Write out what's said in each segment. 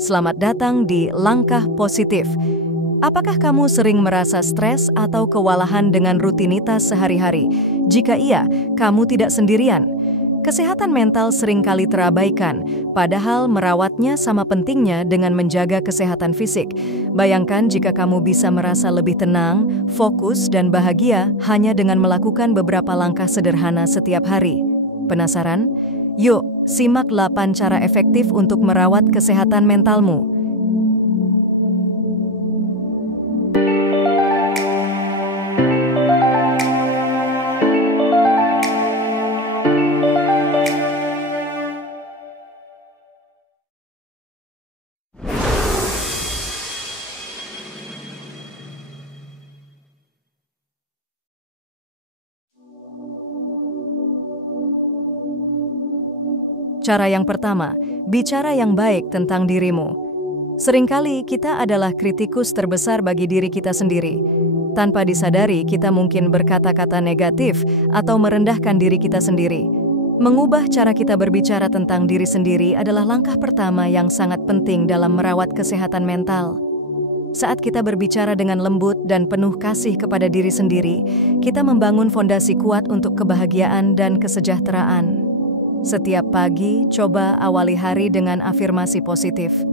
Selamat datang di Langkah Positif. Apakah kamu sering merasa stres atau kewalahan dengan rutinitas sehari-hari? Jika iya, kamu tidak sendirian. Kesehatan mental seringkali terabaikan, padahal merawatnya sama pentingnya dengan menjaga kesehatan fisik. Bayangkan jika kamu bisa merasa lebih tenang, fokus, dan bahagia hanya dengan melakukan beberapa langkah sederhana setiap hari. Penasaran? Yuk, simak 8 cara efektif untuk merawat kesehatan mentalmu. Cara yang pertama, bicara yang baik tentang dirimu. Seringkali kita adalah kritikus terbesar bagi diri kita sendiri. Tanpa disadari, kita mungkin berkata-kata negatif atau merendahkan diri kita sendiri. Mengubah cara kita berbicara tentang diri sendiri adalah langkah pertama yang sangat penting dalam merawat kesehatan mental. Saat kita berbicara dengan lembut dan penuh kasih kepada diri sendiri, kita membangun fondasi kuat untuk kebahagiaan dan kesejahteraan. Setiap pagi, coba awali hari dengan afirmasi positif.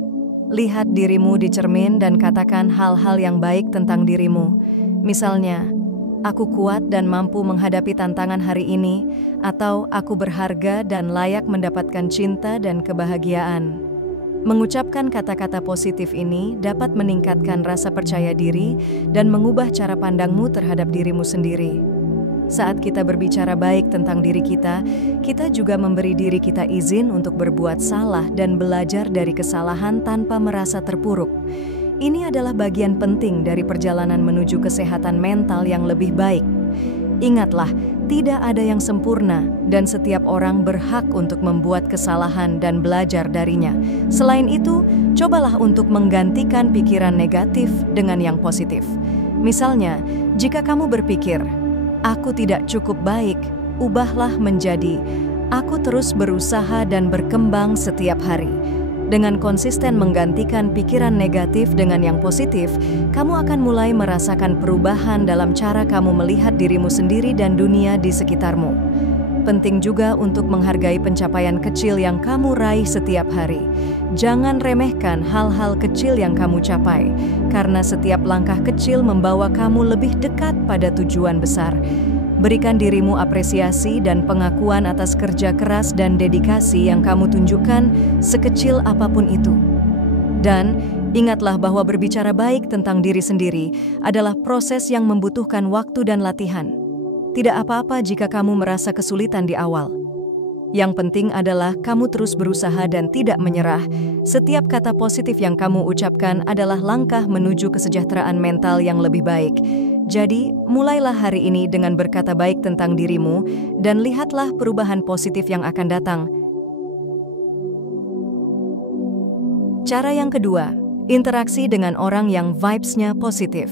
Lihat dirimu di cermin dan katakan hal-hal yang baik tentang dirimu. Misalnya, aku kuat dan mampu menghadapi tantangan hari ini, atau aku berharga dan layak mendapatkan cinta dan kebahagiaan. Mengucapkan kata-kata positif ini dapat meningkatkan rasa percaya diri dan mengubah cara pandangmu terhadap dirimu sendiri. Saat kita berbicara baik tentang diri kita juga memberi diri kita izin untuk berbuat salah dan belajar dari kesalahan tanpa merasa terpuruk. Ini adalah bagian penting dari perjalanan menuju kesehatan mental yang lebih baik. Ingatlah, tidak ada yang sempurna dan setiap orang berhak untuk membuat kesalahan dan belajar darinya. Selain itu, cobalah untuk menggantikan pikiran negatif dengan yang positif. Misalnya, jika kamu berpikir, "Aku tidak cukup baik," ubahlah menjadi, "Aku terus berusaha dan berkembang setiap hari." Dengan konsisten menggantikan pikiran negatif dengan yang positif, kamu akan mulai merasakan perubahan dalam cara kamu melihat dirimu sendiri dan dunia di sekitarmu. Penting juga untuk menghargai pencapaian kecil yang kamu raih setiap hari. Jangan remehkan hal-hal kecil yang kamu capai, karena setiap langkah kecil membawa kamu lebih dekat pada tujuan besar. Berikan dirimu apresiasi dan pengakuan atas kerja keras dan dedikasi yang kamu tunjukkan, sekecil apapun itu. Dan ingatlah bahwa berbicara baik tentang diri sendiri adalah proses yang membutuhkan waktu dan latihan. Tidak apa-apa jika kamu merasa kesulitan di awal. Yang penting adalah kamu terus berusaha dan tidak menyerah. Setiap kata positif yang kamu ucapkan adalah langkah menuju kesejahteraan mental yang lebih baik. Jadi, mulailah hari ini dengan berkata baik tentang dirimu dan lihatlah perubahan positif yang akan datang. Cara yang kedua, interaksi dengan orang yang vibes-nya positif.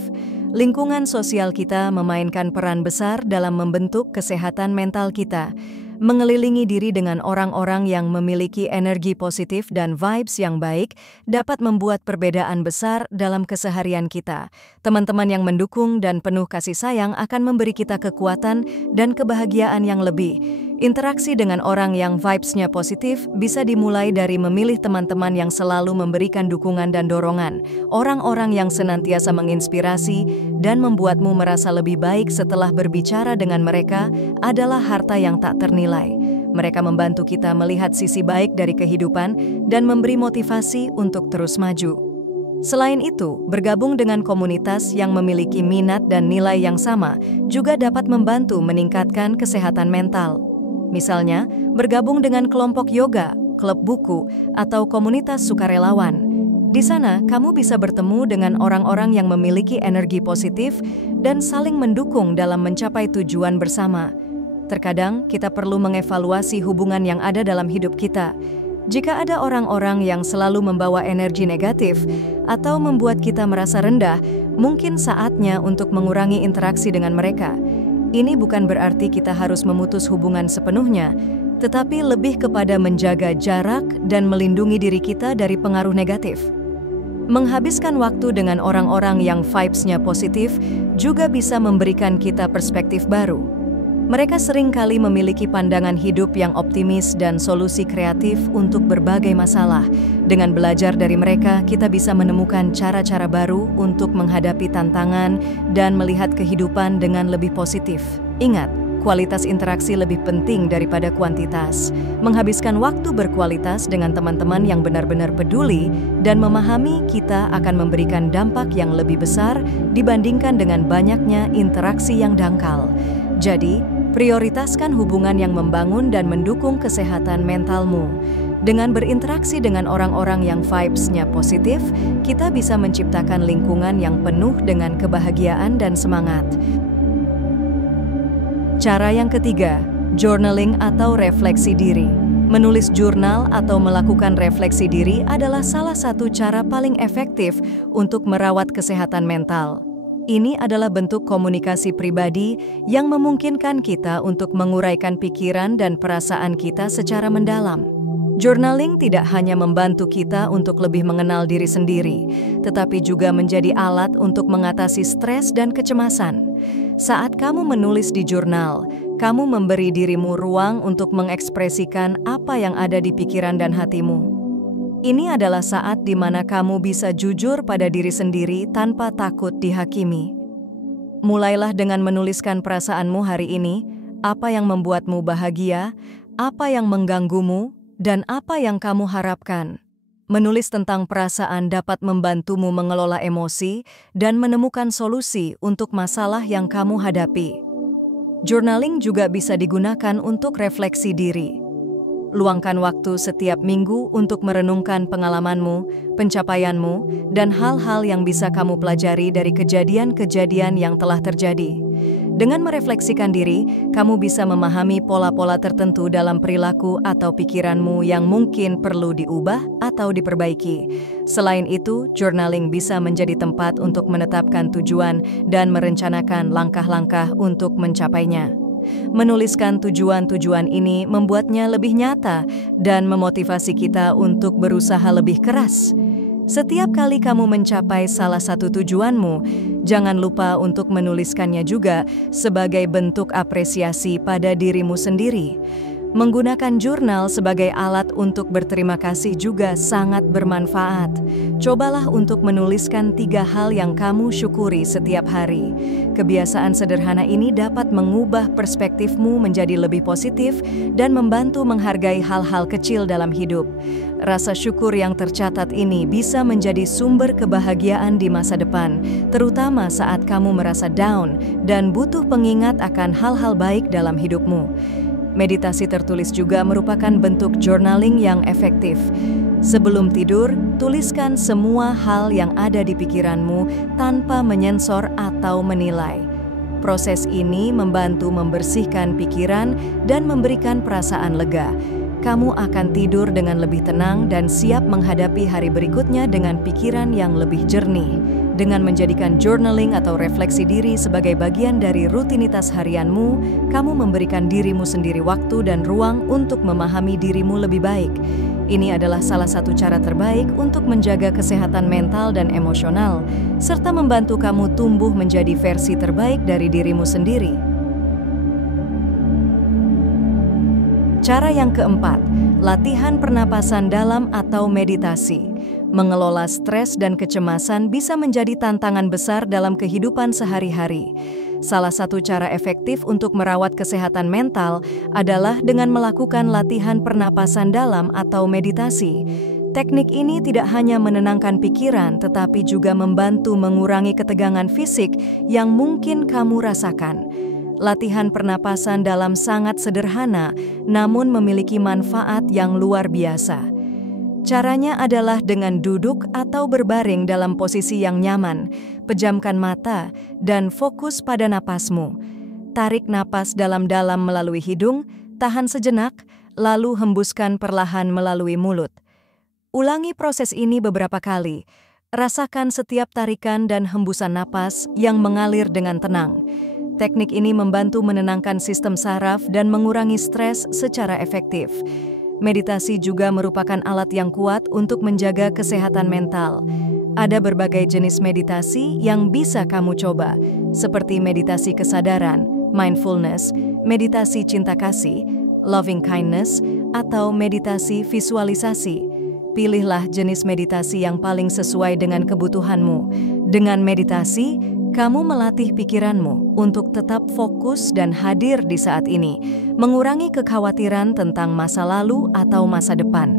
Lingkungan sosial kita memainkan peran besar dalam membentuk kesehatan mental kita. Mengelilingi diri dengan orang-orang yang memiliki energi positif dan vibes yang baik dapat membuat perbedaan besar dalam keseharian kita. Teman-teman yang mendukung dan penuh kasih sayang akan memberi kita kekuatan dan kebahagiaan yang lebih. Interaksi dengan orang yang vibes-nya positif bisa dimulai dari memilih teman-teman yang selalu memberikan dukungan dan dorongan. Orang-orang yang senantiasa menginspirasi dan membuatmu merasa lebih baik setelah berbicara dengan mereka adalah harta yang tak ternilai. Mereka membantu kita melihat sisi baik dari kehidupan dan memberi motivasi untuk terus maju. Selain itu, bergabung dengan komunitas yang memiliki minat dan nilai yang sama juga dapat membantu meningkatkan kesehatan mental. Misalnya, bergabung dengan kelompok yoga, klub buku, atau komunitas sukarelawan. Di sana, kamu bisa bertemu dengan orang-orang yang memiliki energi positif dan saling mendukung dalam mencapai tujuan bersama. Terkadang, kita perlu mengevaluasi hubungan yang ada dalam hidup kita. Jika ada orang-orang yang selalu membawa energi negatif atau membuat kita merasa rendah, mungkin saatnya untuk mengurangi interaksi dengan mereka. Ini bukan berarti kita harus memutus hubungan sepenuhnya, tetapi lebih kepada menjaga jarak dan melindungi diri kita dari pengaruh negatif. Menghabiskan waktu dengan orang-orang yang vibes-nya positif juga bisa memberikan kita perspektif baru. Mereka sering kali memiliki pandangan hidup yang optimis dan solusi kreatif untuk berbagai masalah. Dengan belajar dari mereka, kita bisa menemukan cara-cara baru untuk menghadapi tantangan dan melihat kehidupan dengan lebih positif. Ingat, kualitas interaksi lebih penting daripada kuantitas. Menghabiskan waktu berkualitas dengan teman-teman yang benar-benar peduli dan memahami kita akan memberikan dampak yang lebih besar dibandingkan dengan banyaknya interaksi yang dangkal. Jadi, prioritaskan hubungan yang membangun dan mendukung kesehatan mentalmu. Dengan berinteraksi dengan orang-orang yang vibes-nya positif, kita bisa menciptakan lingkungan yang penuh dengan kebahagiaan dan semangat. Cara yang ketiga, journaling atau refleksi diri. Menulis jurnal atau melakukan refleksi diri adalah salah satu cara paling efektif untuk merawat kesehatan mental. Ini adalah bentuk komunikasi pribadi yang memungkinkan kita untuk menguraikan pikiran dan perasaan kita secara mendalam. Journaling tidak hanya membantu kita untuk lebih mengenal diri sendiri, tetapi juga menjadi alat untuk mengatasi stres dan kecemasan. Saat kamu menulis di jurnal, kamu memberi dirimu ruang untuk mengekspresikan apa yang ada di pikiran dan hatimu. Ini adalah saat di mana kamu bisa jujur pada diri sendiri tanpa takut dihakimi. Mulailah dengan menuliskan perasaanmu hari ini, apa yang membuatmu bahagia, apa yang mengganggumu, dan apa yang kamu harapkan. Menulis tentang perasaan dapat membantumu mengelola emosi dan menemukan solusi untuk masalah yang kamu hadapi. Journaling juga bisa digunakan untuk refleksi diri. Luangkan waktu setiap minggu untuk merenungkan pengalamanmu, pencapaianmu, dan hal-hal yang bisa kamu pelajari dari kejadian-kejadian yang telah terjadi. Dengan merefleksikan diri, kamu bisa memahami pola-pola tertentu dalam perilaku atau pikiranmu yang mungkin perlu diubah atau diperbaiki. Selain itu, journaling bisa menjadi tempat untuk menetapkan tujuan dan merencanakan langkah-langkah untuk mencapainya. Menuliskan tujuan-tujuan ini membuatnya lebih nyata dan memotivasi kita untuk berusaha lebih keras. Setiap kali kamu mencapai salah satu tujuanmu, jangan lupa untuk menuliskannya juga sebagai bentuk apresiasi pada dirimu sendiri. Menggunakan jurnal sebagai alat untuk berterima kasih juga sangat bermanfaat. Cobalah untuk menuliskan 3 hal yang kamu syukuri setiap hari. Kebiasaan sederhana ini dapat mengubah perspektifmu menjadi lebih positif dan membantu menghargai hal-hal kecil dalam hidup. Rasa syukur yang tercatat ini bisa menjadi sumber kebahagiaan di masa depan, terutama saat kamu merasa down dan butuh pengingat akan hal-hal baik dalam hidupmu. Meditasi tertulis juga merupakan bentuk journaling yang efektif. Sebelum tidur, tuliskan semua hal yang ada di pikiranmu tanpa menyensor atau menilai. Proses ini membantu membersihkan pikiran dan memberikan perasaan lega. Kamu akan tidur dengan lebih tenang dan siap menghadapi hari berikutnya dengan pikiran yang lebih jernih. Dengan menjadikan journaling atau refleksi diri sebagai bagian dari rutinitas harianmu, kamu memberikan dirimu sendiri waktu dan ruang untuk memahami dirimu lebih baik. Ini adalah salah satu cara terbaik untuk menjaga kesehatan mental dan emosional, serta membantu kamu tumbuh menjadi versi terbaik dari dirimu sendiri. Cara yang keempat, latihan pernapasan dalam atau meditasi. Mengelola stres dan kecemasan bisa menjadi tantangan besar dalam kehidupan sehari-hari. Salah satu cara efektif untuk merawat kesehatan mental adalah dengan melakukan latihan pernapasan dalam atau meditasi. Teknik ini tidak hanya menenangkan pikiran, tetapi juga membantu mengurangi ketegangan fisik yang mungkin kamu rasakan. Latihan pernapasan dalam sangat sederhana, namun memiliki manfaat yang luar biasa. Caranya adalah dengan duduk atau berbaring dalam posisi yang nyaman, pejamkan mata, dan fokus pada napasmu. Tarik napas dalam-dalam melalui hidung, tahan sejenak, lalu hembuskan perlahan melalui mulut. Ulangi proses ini beberapa kali. Rasakan setiap tarikan dan hembusan napas yang mengalir dengan tenang. Teknik ini membantu menenangkan sistem saraf dan mengurangi stres secara efektif. Meditasi juga merupakan alat yang kuat untuk menjaga kesehatan mental. Ada berbagai jenis meditasi yang bisa kamu coba, seperti meditasi kesadaran, mindfulness, meditasi cinta kasih, loving kindness, atau meditasi visualisasi. Pilihlah jenis meditasi yang paling sesuai dengan kebutuhanmu. Dengan meditasi, kamu melatih pikiranmu untuk tetap fokus dan hadir di saat ini, mengurangi kekhawatiran tentang masa lalu atau masa depan.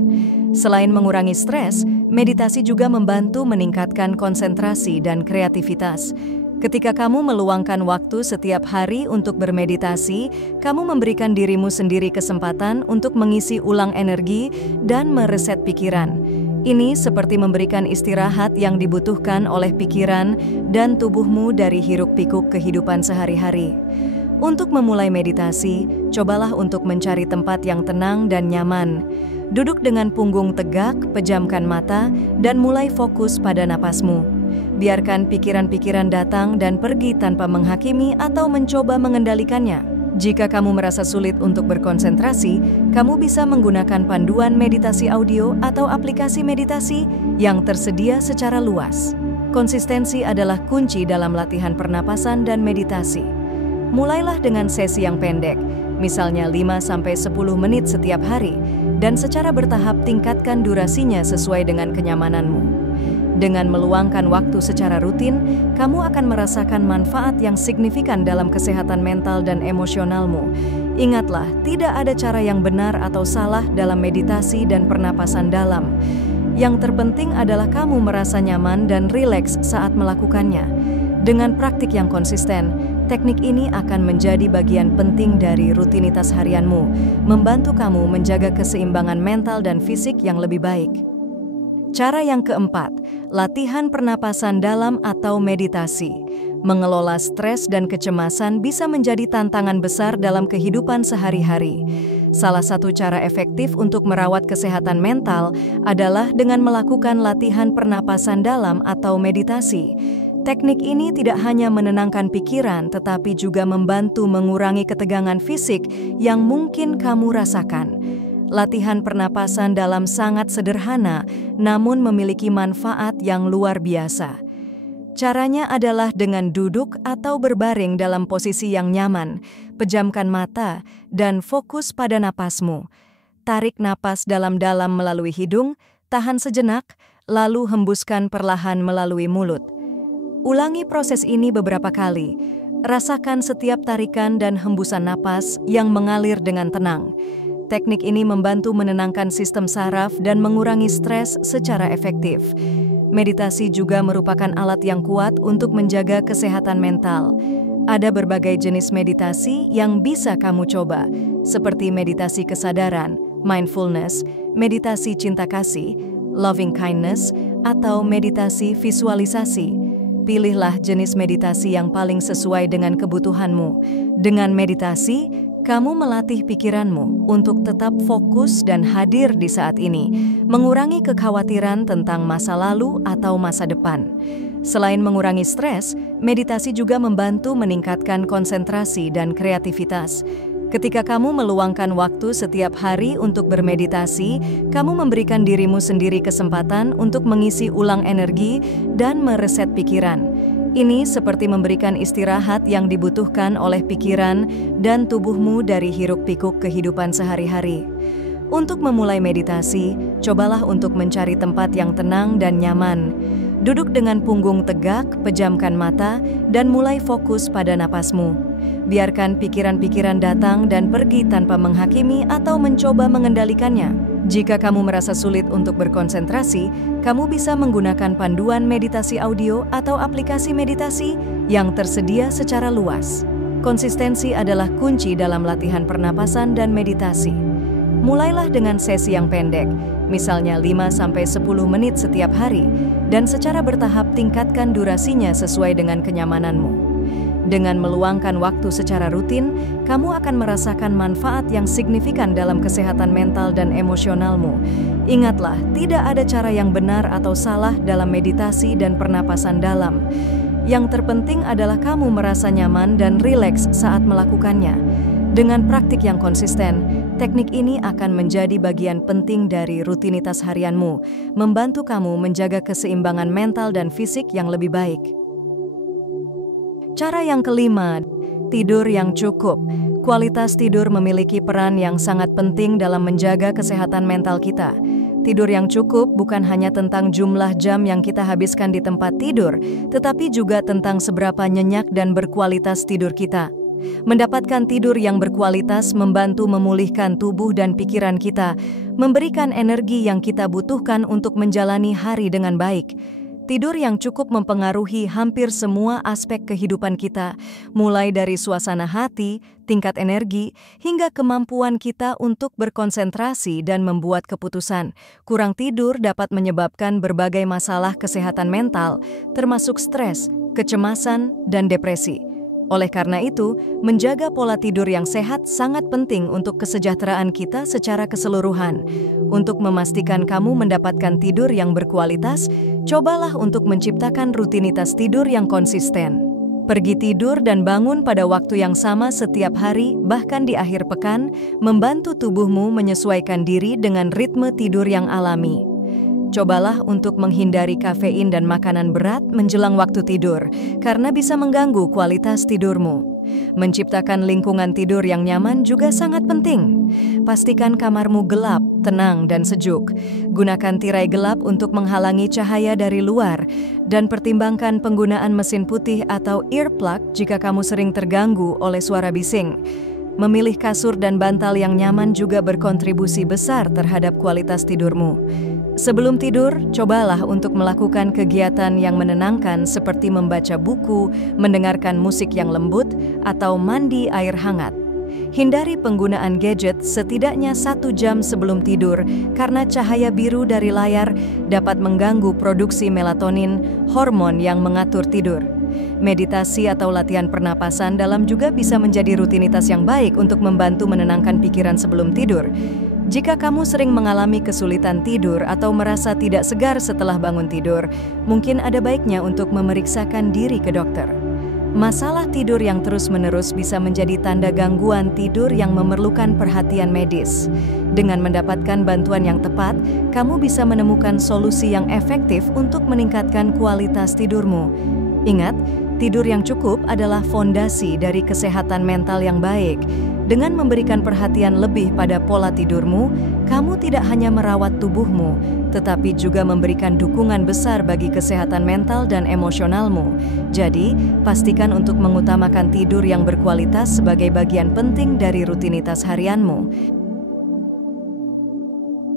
Selain mengurangi stres, meditasi juga membantu meningkatkan konsentrasi dan kreativitas. Ketika kamu meluangkan waktu setiap hari untuk bermeditasi, kamu memberikan dirimu sendiri kesempatan untuk mengisi ulang energi dan mereset pikiran. Ini seperti memberikan istirahat yang dibutuhkan oleh pikiran dan tubuhmu dari hiruk-pikuk kehidupan sehari-hari. Untuk memulai meditasi, cobalah untuk mencari tempat yang tenang dan nyaman. Duduk dengan punggung tegak, pejamkan mata, dan mulai fokus pada napasmu. Biarkan pikiran-pikiran datang dan pergi tanpa menghakimi atau mencoba mengendalikannya. Jika kamu merasa sulit untuk berkonsentrasi, kamu bisa menggunakan panduan meditasi audio atau aplikasi meditasi yang tersedia secara luas. Konsistensi adalah kunci dalam latihan pernapasan dan meditasi. Mulailah dengan sesi yang pendek, misalnya 5-10 menit setiap hari, dan secara bertahap tingkatkan durasinya sesuai dengan kenyamananmu. Dengan meluangkan waktu secara rutin, kamu akan merasakan manfaat yang signifikan dalam kesehatan mental dan emosionalmu. Ingatlah, tidak ada cara yang benar atau salah dalam meditasi dan pernapasan dalam. Yang terpenting adalah kamu merasa nyaman dan rileks saat melakukannya. Dengan praktik yang konsisten, teknik ini akan menjadi bagian penting dari rutinitas harianmu, membantu kamu menjaga keseimbangan mental dan fisik yang lebih baik. Cara yang keempat, latihan pernapasan dalam atau meditasi. Mengelola stres dan kecemasan bisa menjadi tantangan besar dalam kehidupan sehari-hari. Salah satu cara efektif untuk merawat kesehatan mental adalah dengan melakukan latihan pernapasan dalam atau meditasi. Teknik ini tidak hanya menenangkan pikiran, tetapi juga membantu mengurangi ketegangan fisik yang mungkin kamu rasakan. Latihan pernapasan dalam sangat sederhana, namun memiliki manfaat yang luar biasa. Caranya adalah dengan duduk atau berbaring dalam posisi yang nyaman, pejamkan mata, dan fokus pada napasmu. Tarik napas dalam-dalam melalui hidung, tahan sejenak, lalu hembuskan perlahan melalui mulut. Ulangi proses ini beberapa kali. Rasakan setiap tarikan dan hembusan napas yang mengalir dengan tenang. Teknik ini membantu menenangkan sistem saraf dan mengurangi stres secara efektif. Meditasi juga merupakan alat yang kuat untuk menjaga kesehatan mental. Ada berbagai jenis meditasi yang bisa kamu coba, seperti meditasi kesadaran, mindfulness, meditasi cinta kasih, loving kindness, atau meditasi visualisasi. Pilihlah jenis meditasi yang paling sesuai dengan kebutuhanmu. Dengan meditasi, kamu melatih pikiranmu untuk tetap fokus dan hadir di saat ini, mengurangi kekhawatiran tentang masa lalu atau masa depan. Selain mengurangi stres, meditasi juga membantu meningkatkan konsentrasi dan kreativitas. Ketika kamu meluangkan waktu setiap hari untuk bermeditasi, kamu memberikan dirimu sendiri kesempatan untuk mengisi ulang energi dan mereset pikiran. Ini seperti memberikan istirahat yang dibutuhkan oleh pikiran dan tubuhmu dari hiruk-pikuk kehidupan sehari-hari. Untuk memulai meditasi, cobalah untuk mencari tempat yang tenang dan nyaman. Duduk dengan punggung tegak, pejamkan mata, dan mulai fokus pada napasmu. Biarkan pikiran-pikiran datang dan pergi tanpa menghakimi atau mencoba mengendalikannya. Jika kamu merasa sulit untuk berkonsentrasi, kamu bisa menggunakan panduan meditasi audio atau aplikasi meditasi yang tersedia secara luas. Konsistensi adalah kunci dalam latihan pernapasan dan meditasi. Mulailah dengan sesi yang pendek, misalnya 5-10 menit setiap hari, dan secara bertahap tingkatkan durasinya sesuai dengan kenyamananmu. Dengan meluangkan waktu secara rutin, kamu akan merasakan manfaat yang signifikan dalam kesehatan mental dan emosionalmu. Ingatlah, tidak ada cara yang benar atau salah dalam meditasi dan pernapasan dalam. Yang terpenting adalah kamu merasa nyaman dan rileks saat melakukannya. Dengan praktik yang konsisten, teknik ini akan menjadi bagian penting dari rutinitas harianmu, membantu kamu menjaga keseimbangan mental dan fisik yang lebih baik. Cara yang kelima, tidur yang cukup. Kualitas tidur memiliki peran yang sangat penting dalam menjaga kesehatan mental kita. Tidur yang cukup bukan hanya tentang jumlah jam yang kita habiskan di tempat tidur, tetapi juga tentang seberapa nyenyak dan berkualitas tidur kita. Mendapatkan tidur yang berkualitas membantu memulihkan tubuh dan pikiran kita, memberikan energi yang kita butuhkan untuk menjalani hari dengan baik. Tidur yang cukup mempengaruhi hampir semua aspek kehidupan kita, mulai dari suasana hati, tingkat energi, hingga kemampuan kita untuk berkonsentrasi dan membuat keputusan. Kurang tidur dapat menyebabkan berbagai masalah kesehatan mental, termasuk stres, kecemasan, dan depresi. Oleh karena itu, menjaga pola tidur yang sehat sangat penting untuk kesejahteraan kita secara keseluruhan. Untuk memastikan kamu mendapatkan tidur yang berkualitas, cobalah untuk menciptakan rutinitas tidur yang konsisten. Pergi tidur dan bangun pada waktu yang sama setiap hari, bahkan di akhir pekan, membantu tubuhmu menyesuaikan diri dengan ritme tidur yang alami. Cobalah untuk menghindari kafein dan makanan berat menjelang waktu tidur, karena bisa mengganggu kualitas tidurmu. Menciptakan lingkungan tidur yang nyaman juga sangat penting. Pastikan kamarmu gelap, tenang, dan sejuk. Gunakan tirai gelap untuk menghalangi cahaya dari luar, dan pertimbangkan penggunaan mesin putih atau earplug jika kamu sering terganggu oleh suara bising. Memilih kasur dan bantal yang nyaman juga berkontribusi besar terhadap kualitas tidurmu. Sebelum tidur, cobalah untuk melakukan kegiatan yang menenangkan seperti membaca buku, mendengarkan musik yang lembut, atau mandi air hangat. Hindari penggunaan gadget setidaknya 1 jam sebelum tidur karena cahaya biru dari layar dapat mengganggu produksi melatonin, hormon yang mengatur tidur. Meditasi atau latihan pernapasan dalam juga bisa menjadi rutinitas yang baik untuk membantu menenangkan pikiran sebelum tidur. Jika kamu sering mengalami kesulitan tidur atau merasa tidak segar setelah bangun tidur, mungkin ada baiknya untuk memeriksakan diri ke dokter. Masalah tidur yang terus-menerus bisa menjadi tanda gangguan tidur yang memerlukan perhatian medis. Dengan mendapatkan bantuan yang tepat, kamu bisa menemukan solusi yang efektif untuk meningkatkan kualitas tidurmu. Ingat, tidur yang cukup adalah fondasi dari kesehatan mental yang baik. Dengan memberikan perhatian lebih pada pola tidurmu, kamu tidak hanya merawat tubuhmu, tetapi juga memberikan dukungan besar bagi kesehatan mental dan emosionalmu. Jadi, pastikan untuk mengutamakan tidur yang berkualitas sebagai bagian penting dari rutinitas harianmu.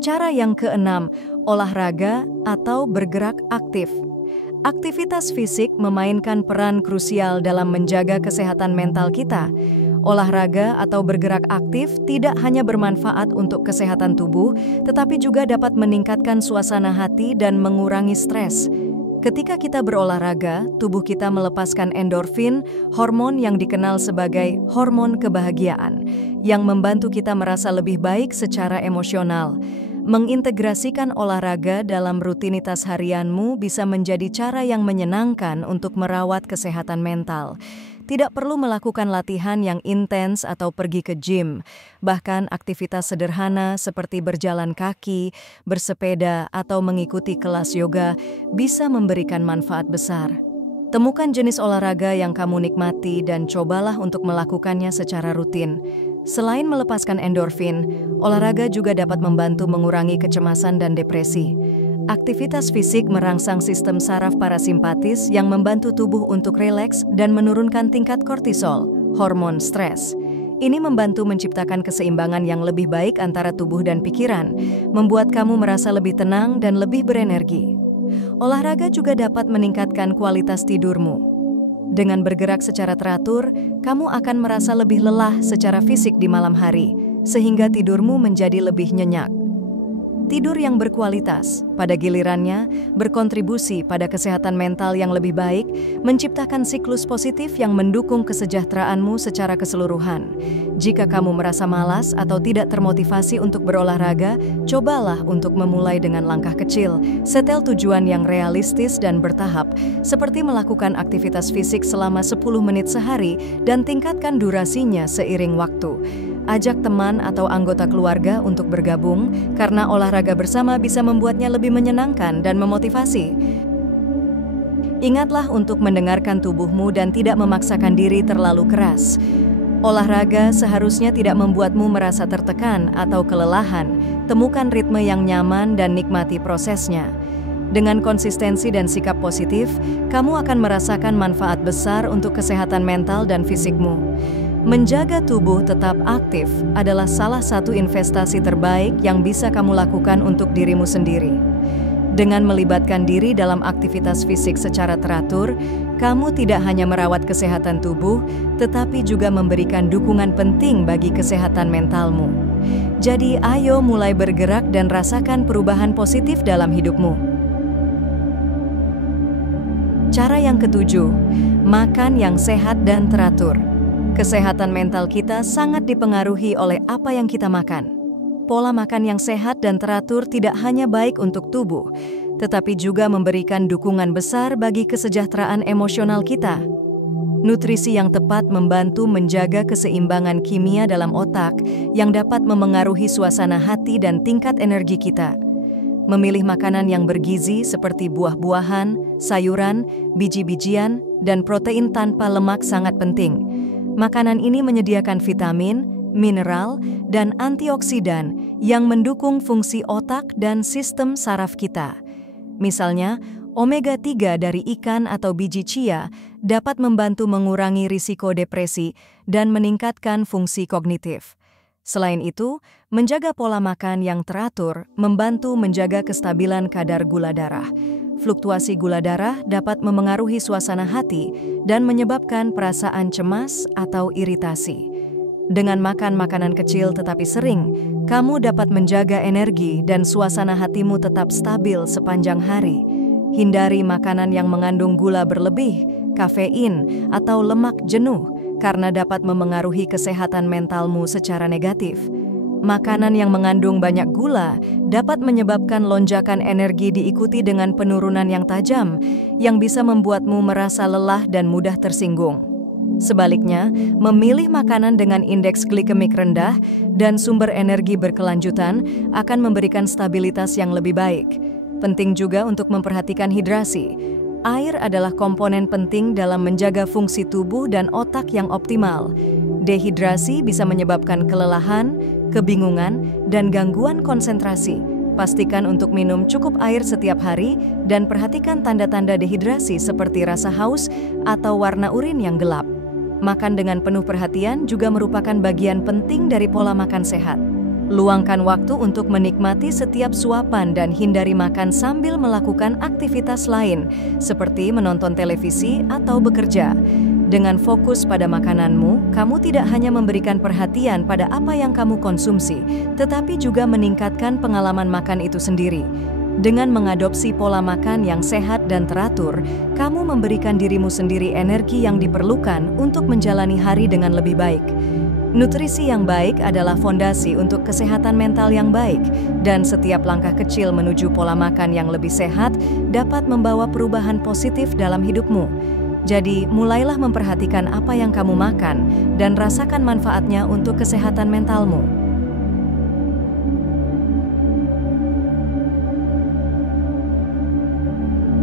Cara yang keenam, olahraga atau bergerak aktif. Aktivitas fisik memainkan peran krusial dalam menjaga kesehatan mental kita. Olahraga atau bergerak aktif tidak hanya bermanfaat untuk kesehatan tubuh, tetapi juga dapat meningkatkan suasana hati dan mengurangi stres. Ketika kita berolahraga, tubuh kita melepaskan endorfin, hormon yang dikenal sebagai hormon kebahagiaan, yang membantu kita merasa lebih baik secara emosional. Mengintegrasikan olahraga dalam rutinitas harianmu bisa menjadi cara yang menyenangkan untuk merawat kesehatan mental. Tidak perlu melakukan latihan yang intens atau pergi ke gym. Bahkan aktivitas sederhana seperti berjalan kaki, bersepeda, atau mengikuti kelas yoga bisa memberikan manfaat besar. Temukan jenis olahraga yang kamu nikmati dan cobalah untuk melakukannya secara rutin. Selain melepaskan endorfin, olahraga juga dapat membantu mengurangi kecemasan dan depresi. Aktivitas fisik merangsang sistem saraf parasimpatis yang membantu tubuh untuk rileks dan menurunkan tingkat kortisol, hormon stres. Ini membantu menciptakan keseimbangan yang lebih baik antara tubuh dan pikiran, membuat kamu merasa lebih tenang dan lebih berenergi. Olahraga juga dapat meningkatkan kualitas tidurmu. Dengan bergerak secara teratur, kamu akan merasa lebih lelah secara fisik di malam hari, sehingga tidurmu menjadi lebih nyenyak. tidur yang berkualitas, pada gilirannya berkontribusi pada kesehatan mental yang lebih baik, menciptakan siklus positif yang mendukung kesejahteraanmu secara keseluruhan. Jika kamu merasa malas atau tidak termotivasi untuk berolahraga, cobalah untuk memulai dengan langkah kecil. Setel tujuan yang realistis dan bertahap, seperti melakukan aktivitas fisik selama 10 menit sehari dan tingkatkan durasinya seiring waktu. Ajak teman atau anggota keluarga untuk bergabung, karena olahraga bersama bisa membuatnya lebih menyenangkan dan memotivasi. Ingatlah untuk mendengarkan tubuhmu dan tidak memaksakan diri terlalu keras. Olahraga seharusnya tidak membuatmu merasa tertekan atau kelelahan. Temukan ritme yang nyaman dan nikmati prosesnya. Dengan konsistensi dan sikap positif, kamu akan merasakan manfaat besar untuk kesehatan mental dan fisikmu. Menjaga tubuh tetap aktif adalah salah satu investasi terbaik yang bisa kamu lakukan untuk dirimu sendiri. Dengan melibatkan diri dalam aktivitas fisik secara teratur, kamu tidak hanya merawat kesehatan tubuh, tetapi juga memberikan dukungan penting bagi kesehatan mentalmu. Jadi, ayo mulai bergerak dan rasakan perubahan positif dalam hidupmu. Cara yang ketujuh, makan yang sehat dan teratur. Kesehatan mental kita sangat dipengaruhi oleh apa yang kita makan. Pola makan yang sehat dan teratur tidak hanya baik untuk tubuh, tetapi juga memberikan dukungan besar bagi kesejahteraan emosional kita. Nutrisi yang tepat membantu menjaga keseimbangan kimia dalam otak yang dapat memengaruhi suasana hati dan tingkat energi kita. Memilih makanan yang bergizi seperti buah-buahan, sayuran, biji-bijian, dan protein tanpa lemak sangat penting. Makanan ini menyediakan vitamin, mineral, dan antioksidan yang mendukung fungsi otak dan sistem saraf kita. Misalnya, omega 3 dari ikan atau biji chia dapat membantu mengurangi risiko depresi dan meningkatkan fungsi kognitif. Selain itu, menjaga pola makan yang teratur membantu menjaga kestabilan kadar gula darah. Fluktuasi gula darah dapat memengaruhi suasana hati dan menyebabkan perasaan cemas atau iritasi. Dengan makan makanan kecil tetapi sering, kamu dapat menjaga energi dan suasana hatimu tetap stabil sepanjang hari. Hindari makanan yang mengandung gula berlebih, kafein, atau lemak jenuh, karena dapat memengaruhi kesehatan mentalmu secara negatif. Makanan yang mengandung banyak gula dapat menyebabkan lonjakan energi diikuti dengan penurunan yang tajam, yang bisa membuatmu merasa lelah dan mudah tersinggung. Sebaliknya, memilih makanan dengan indeks glikemik rendah dan sumber energi berkelanjutan akan memberikan stabilitas yang lebih baik. Penting juga untuk memperhatikan hidrasi. Air adalah komponen penting dalam menjaga fungsi tubuh dan otak yang optimal. Dehidrasi bisa menyebabkan kelelahan, kebingungan, dan gangguan konsentrasi. Pastikan untuk minum cukup air setiap hari dan perhatikan tanda-tanda dehidrasi seperti rasa haus atau warna urin yang gelap. Makan dengan penuh perhatian juga merupakan bagian penting dari pola makan sehat. Luangkan waktu untuk menikmati setiap suapan dan hindari makan sambil melakukan aktivitas lain, seperti menonton televisi atau bekerja. Dengan fokus pada makananmu, kamu tidak hanya memberikan perhatian pada apa yang kamu konsumsi, tetapi juga meningkatkan pengalaman makan itu sendiri. Dengan mengadopsi pola makan yang sehat dan teratur, kamu memberikan dirimu sendiri energi yang diperlukan untuk menjalani hari dengan lebih baik. Nutrisi yang baik adalah fondasi untuk kesehatan mental yang baik, dan setiap langkah kecil menuju pola makan yang lebih sehat dapat membawa perubahan positif dalam hidupmu. Jadi, mulailah memperhatikan apa yang kamu makan dan rasakan manfaatnya untuk kesehatan mentalmu.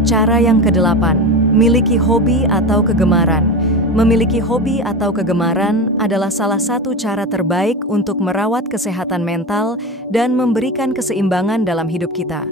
Cara yang kedelapan, miliki hobi atau kegemaran. Memiliki hobi atau kegemaran adalah salah satu cara terbaik untuk merawat kesehatan mental dan memberikan keseimbangan dalam hidup kita.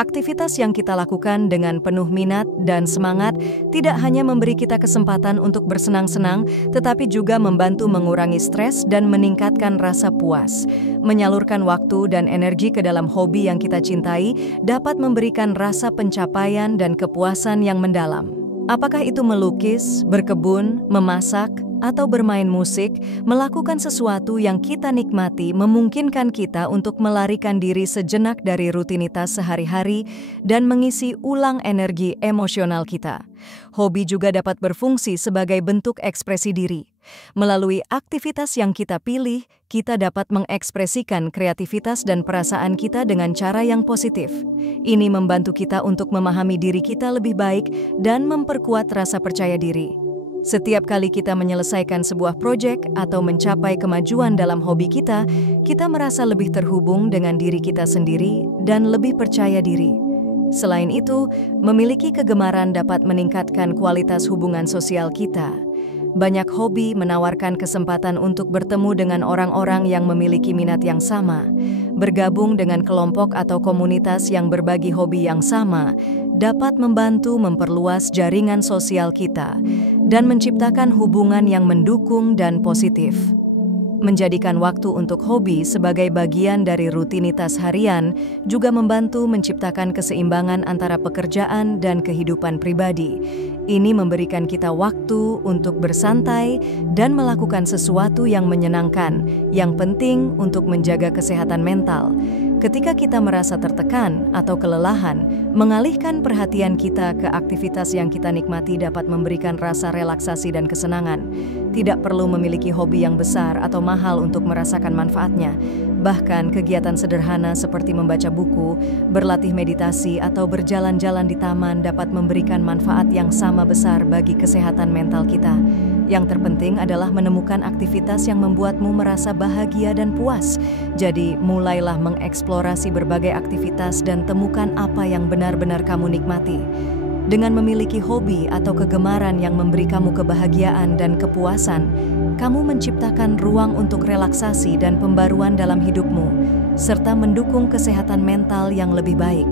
Aktivitas yang kita lakukan dengan penuh minat dan semangat tidak hanya memberi kita kesempatan untuk bersenang-senang, tetapi juga membantu mengurangi stres dan meningkatkan rasa puas. Menyalurkan waktu dan energi ke dalam hobi yang kita cintai dapat memberikan rasa pencapaian dan kepuasan yang mendalam. Apakah itu melukis, berkebun, memasak, atau bermain musik, melakukan sesuatu yang kita nikmati memungkinkan kita untuk melarikan diri sejenak dari rutinitas sehari-hari dan mengisi ulang energi emosional kita. Hobi juga dapat berfungsi sebagai bentuk ekspresi diri. Melalui aktivitas yang kita pilih, kita dapat mengekspresikan kreativitas dan perasaan kita dengan cara yang positif. Ini membantu kita untuk memahami diri kita lebih baik dan memperkuat rasa percaya diri. Setiap kali kita menyelesaikan sebuah proyek atau mencapai kemajuan dalam hobi kita merasa lebih terhubung dengan diri kita sendiri dan lebih percaya diri. Selain itu, memiliki kegemaran dapat meningkatkan kualitas hubungan sosial kita. Banyak hobi menawarkan kesempatan untuk bertemu dengan orang-orang yang memiliki minat yang sama. Bergabung dengan kelompok atau komunitas yang berbagi hobi yang sama dapat membantu memperluas jaringan sosial kita dan menciptakan hubungan yang mendukung dan positif. Menjadikan waktu untuk hobi sebagai bagian dari rutinitas harian juga membantu menciptakan keseimbangan antara pekerjaan dan kehidupan pribadi. Ini memberikan kita waktu untuk bersantai dan melakukan sesuatu yang menyenangkan, yang penting untuk menjaga kesehatan mental. Ketika kita merasa tertekan atau kelelahan, mengalihkan perhatian kita ke aktivitas yang kita nikmati dapat memberikan rasa relaksasi dan kesenangan. Tidak perlu memiliki hobi yang besar atau mahal untuk merasakan manfaatnya. Bahkan kegiatan sederhana seperti membaca buku, berlatih meditasi, atau berjalan-jalan di taman dapat memberikan manfaat yang sama besar bagi kesehatan mental kita. Yang terpenting adalah menemukan aktivitas yang membuatmu merasa bahagia dan puas. Jadi, mulailah mengeksplorasi berbagai aktivitas dan temukan apa yang benar-benar kamu nikmati. Dengan memiliki hobi atau kegemaran yang memberi kamu kebahagiaan dan kepuasan, kamu menciptakan ruang untuk relaksasi dan pembaruan dalam hidupmu, serta mendukung kesehatan mental yang lebih baik.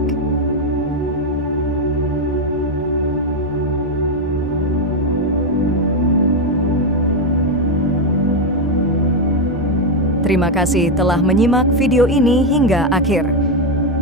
Terima kasih telah menyimak video ini hingga akhir.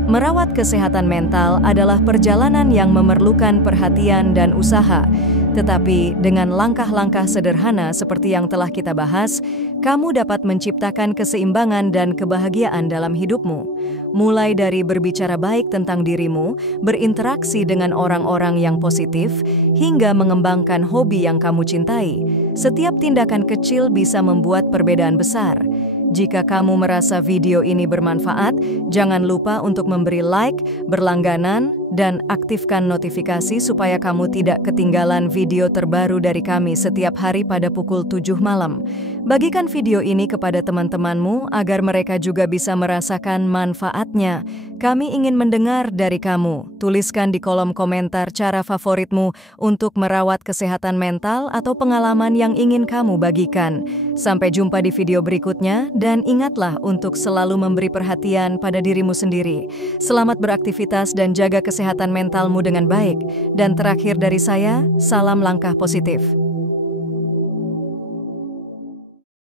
Merawat kesehatan mental adalah perjalanan yang memerlukan perhatian dan usaha. Tetapi dengan langkah-langkah sederhana seperti yang telah kita bahas, kamu dapat menciptakan keseimbangan dan kebahagiaan dalam hidupmu. Mulai dari berbicara baik tentang dirimu, berinteraksi dengan orang-orang yang positif, hingga mengembangkan hobi yang kamu cintai. Setiap tindakan kecil bisa membuat perbedaan besar. Jika kamu merasa video ini bermanfaat, jangan lupa untuk memberi like, berlangganan, dan aktifkan notifikasi supaya kamu tidak ketinggalan video terbaru dari kami setiap hari pada pukul 7 malam. Bagikan video ini kepada teman-temanmu agar mereka juga bisa merasakan manfaatnya. Kami ingin mendengar dari kamu. Tuliskan di kolom komentar cara favoritmu untuk merawat kesehatan mental atau pengalaman yang ingin kamu bagikan. Sampai jumpa di video berikutnya dan ingatlah untuk selalu memberi perhatian pada dirimu sendiri. Selamat beraktivitas dan jaga kesehatan mentalmu dengan baik. Dan terakhir dari saya, salam langkah positif.